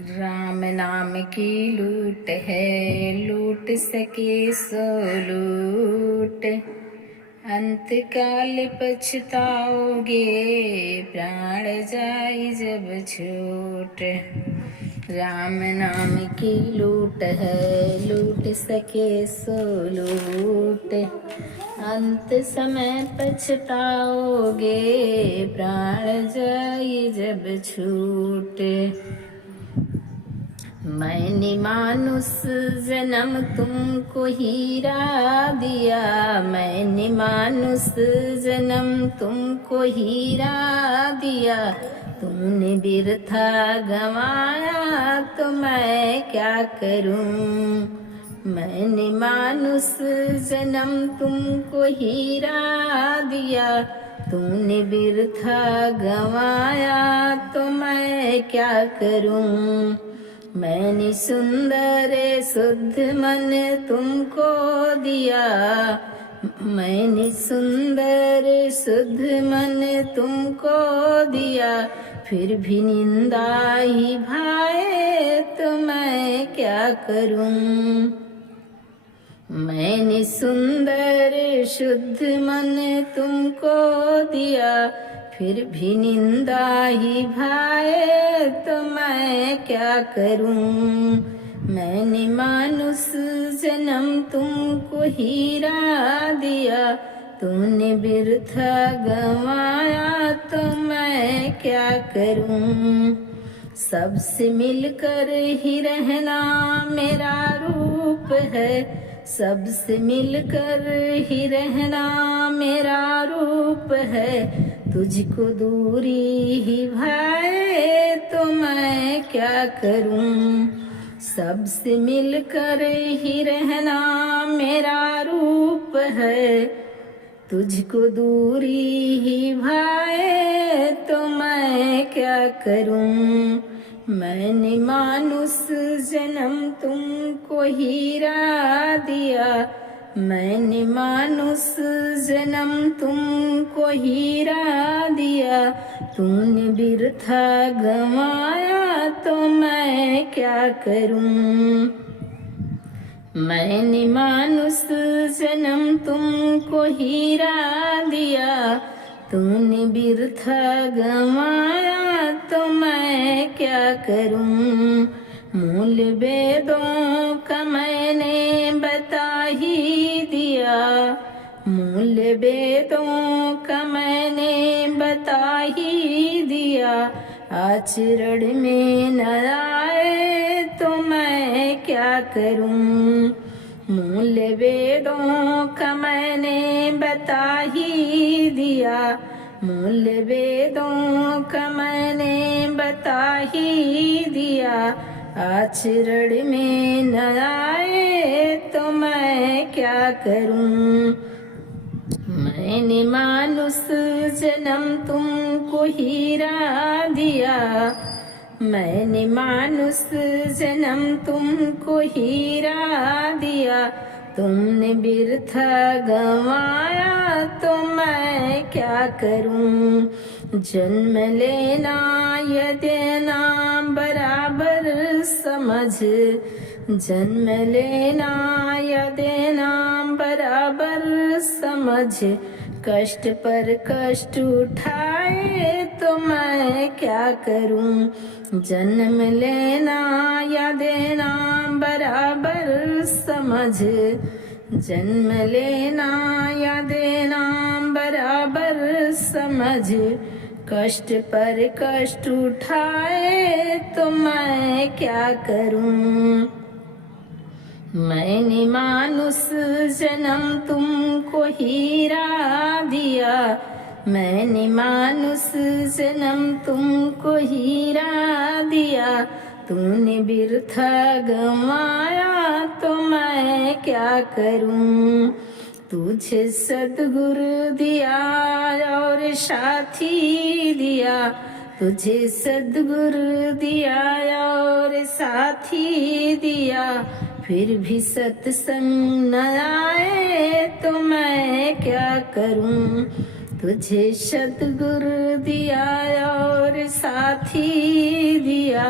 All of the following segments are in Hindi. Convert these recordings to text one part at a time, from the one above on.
राम नाम की लूट है, लूट सके सो लूट। अंत काल पछताओगे, प्राण जाई जब छूट। राम नाम की लूट है, लूट सके सो लूट। अंत समय पछताओगे, प्राण जाई जब छूट। मैंने मानुष जन्म तुमको हीरा दिया, मैंने मानुष जन्म तुमको हीरा दिया। तुमने बिरथा गंवाया तो मैं क्या करूं। मैंने मानुष जन्म तुमको हीरा दिया, तुमने बिरथा गंवाया तो मैं क्या करूं। मैंने सुंदर शुद्ध मन तुमको दिया, मैंने सुंदर शुद्ध मन तुमको दिया। फिर भी निंदा ही भाए तो मैं क्या करूं। मैंने सुंदर शुद्ध मन तुमको दिया, फिर भी निंदा ही भाए तो मैं क्या करूं। मैंने मानुष जन्म तुमको हीरा दिया, तुमने बिरथा गंवाया तो मैं क्या करूं। सबसे मिलकर ही रहना मेरा रूप है, सबसे मिलकर ही रहना मेरा रूप है। तुझको दूरी ही भाए तो मैं क्या करूं। सबसे मिलकर ही रहना मेरा रूप है, तुझको दूरी ही भाए तो मैं क्या करूं। मैंने मानुष जन्म तुमको हीरा दिया, मैंने मानुष जन्म तुमको हीरा दिया। तूने बिरथा गंवाया तो मैं क्या करूं। मैंने मानुष जन्म तुमको हीरा दिया, तूने बिरथा गंवाया तो मैं क्या करूं। मूल वेदों का मैंने बता ही दिया, मूल वेदों का मैंने बता ही दिया। आचरण में न आए तो मैं क्या करूं। मूल वेदों का मैंने बता ही दिया, मूल वेदों का मैंने बता ही दिया। आचरण में न आए तो मैं क्या करूं। मैंने मानुष जन्म तुमको हीरा दिया, मैंने मानुष जन्म तुमको हीरा दिया। तुमने बिरथा गंवाया तो मैं क्या करूं। जन्म लेना या देना बराबर समझ, जन्म लेना या देना बराबर समझ। कष्ट पर कष्ट उठाए तो मैं क्या करूं। जन्म लेना या देना बराबर समझ, जन्म लेना या देना बराबर समझ। कष्ट पर कष्ट उठाए तो मैं क्या करूं। मैंने मानुष जन्म तुमको हीरा दिया, मैंने मानुष जन्म तुमको हीरा दिया। तूने बिरथा गंवाया तो मैं क्या करूं। तुझे सद्गुरु दिया और साथी दिया, तुझे सद्गुरु दिया और साथी दिया। फिर भी सत्संग न आए तो मैं क्या करूं। तुझे सद्गुरु दिया और साथी दिया,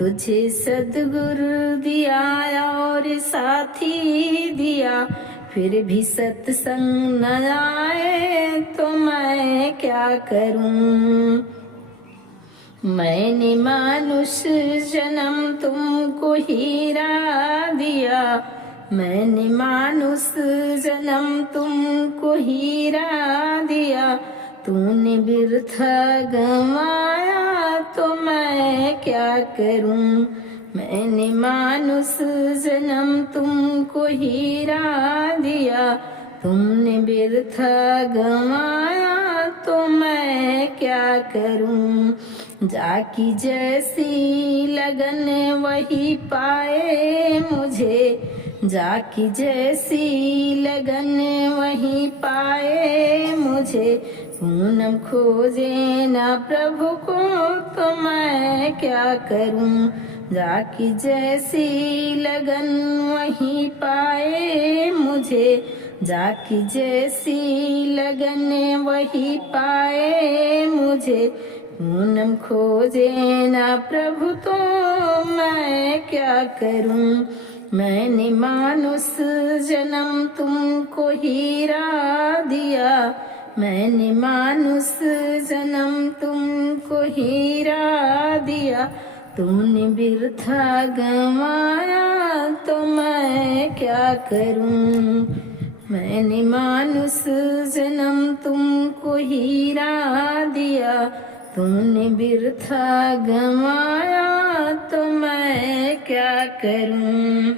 तुझे सद्गुरु दिया और साथी दिया, फिर भी सत्संग न आए तो मैं क्या करूं। मैंने मानुष जन्म तुमको हीरा दिया, मैंने मानुष जन्म तुमको हीरा दिया, तूने बिरथा गंवाया तो मैं क्या करूं। मैंने मानुष जन्म तुमको हीरा दिया, तुमने बिरथा गंवाया तो मैं क्या करूं। जाकी जैसी लगन वही पाए मुझे, जाकी जैसी लगन वही पाए मुझे, पूनम खोजे ना प्रभु को तो मैं क्या करूं। जाकी जैसी लगन वही पाए मुझे, जाकी जैसी लगन वही पाए मुझे, पूनम खोजे ना प्रभु तो मैं क्या करूं। मैंने मानुष जन्म तुमको हीरा दिया, मैंने मानुष जन्म तुमको हीरा दिया, तूने बिरथा गंवाया तो मैं क्या करूं। मैंने मानुष जन्म तुमको हीरा दिया, तूने बिरथा गंवाया तो मैं क्या करूं।